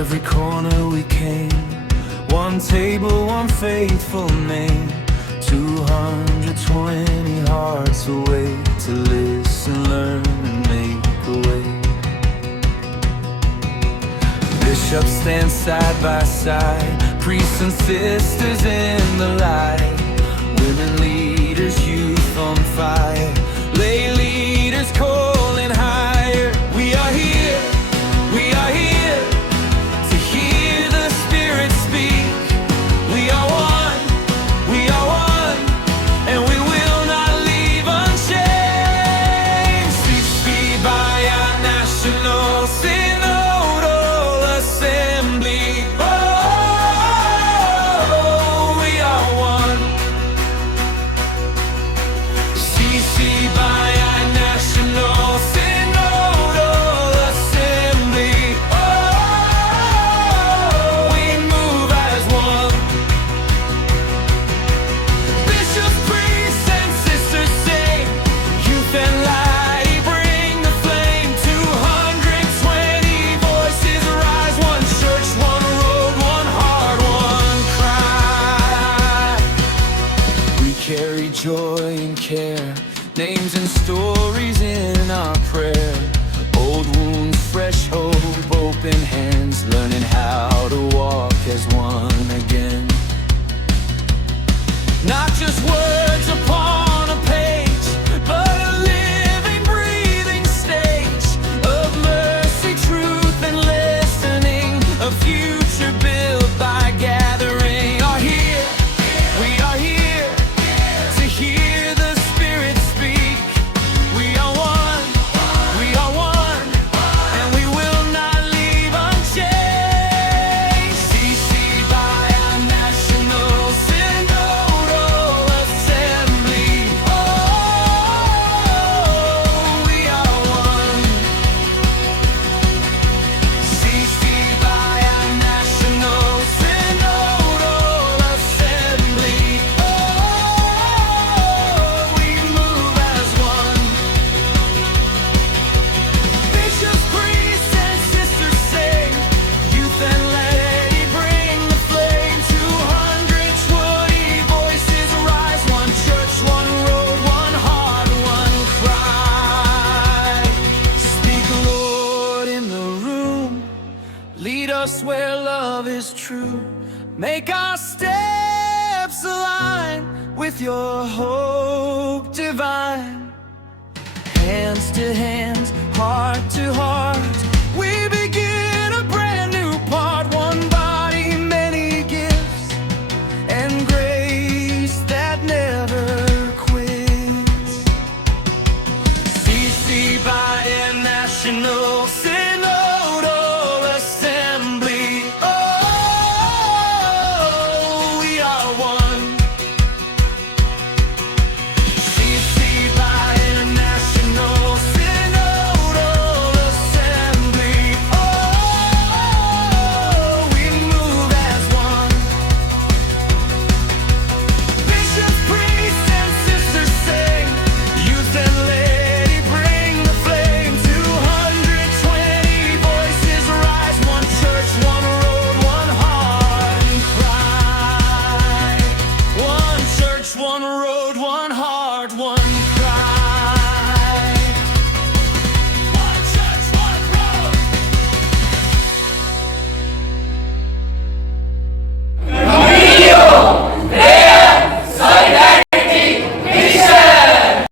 every corner we came. One table, one faithful name. 220 hearts awake to listen, learn, and make a way. Bishops stand side by side, priests and sisters in the light. Women leaders, youth on fire, lay leaders calling higher. We are here to hear the Spirit speak. We are one, and we will not leave unchanged. CCBI, our national Synodal assembly. Oh, we are one. CCBI, our national Synodal assembly. Oh, we move as one. Bishops, priests, and sisters sing. Youth and light bring the flame. 220 voices rise. One church, one road, one heart, one cry. We carry joy and care, names and stories in our prayer. Old wounds, fresh hope, open hands, learning how to walk as one again. Not just words upon a page, but a living, breathing stage of mercy, truth, and listening. A future built by gathering. We are here to hear the Spirit speak. We are one, and we will not leave unchanged. CCBI, our national Synodal assembly. Oh, we are one. CCBI, our national Synodal assembly. Oh, we move as one. Bishops, priests, and sisters sing. Youth and laity bring the flame. 220 voices rise. One church, one road, one heart, one cry. Speak, Lord, in the room. Lead us where love is true. Make our steps align with your hope divine. Hands to hands,